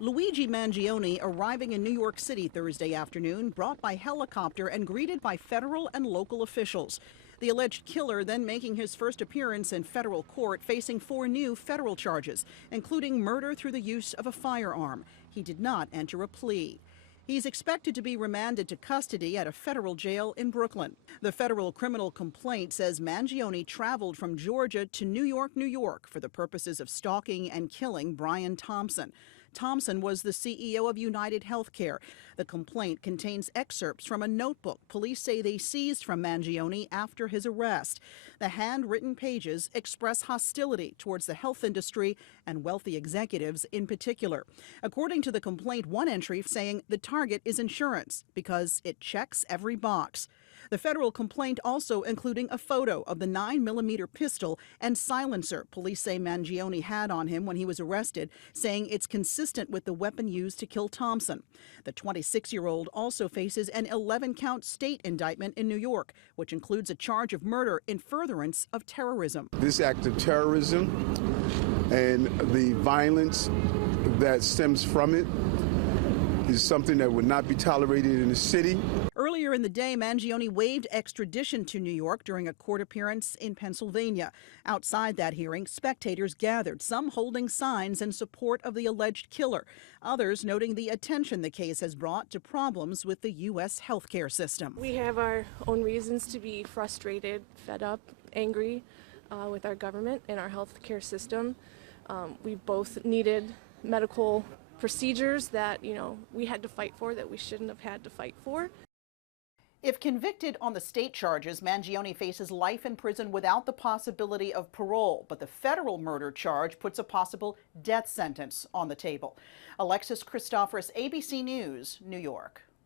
Luigi Mangione arriving in New York City Thursday afternoon, brought by helicopter and greeted by federal and local officials. The alleged killer then making his first appearance in federal court, facing 4 new federal charges, including murder through the use of a firearm. He did not enter a plea. He's expected to be remanded to custody at a federal jail in Brooklyn. The federal criminal complaint says Mangione traveled from Georgia to New York, for the purposes of stalking and killing Brian Thompson. Thompson was the CEO of UnitedHealthcare. The complaint contains excerpts from a notebook police say they seized from Mangione after his arrest. The handwritten pages express hostility towards the health industry and wealthy executives in particular. According to the complaint, one entry saying the target is insurance because it checks every box. The federal complaint also including a photo of the 9mm pistol and silencer police say Mangione had on him when he was arrested, saying it's consistent with the weapon used to kill Thompson. The 26-year-old also faces an 11-count state indictment in New York, which includes a charge of murder in furtherance of terrorism. This act of terrorism and the violence that stems from it is something that would not be tolerated in the city. Earlier in the day, Mangione waived extradition to New York during a court appearance in Pennsylvania. Outside that hearing, spectators gathered, some holding signs in support of the alleged killer, others noting the attention the case has brought to problems with the U.S. healthcare system. We have our own reasons to be frustrated, fed up, angry with our government and our healthcare system. We both needed medical procedures that, we had to fight for, that we shouldn't have had to fight for. If convicted on the state charges, Mangione faces life in prison without the possibility of parole, but the federal murder charge puts a possible death sentence on the table. Alexis Christophorous, ABC News, New York.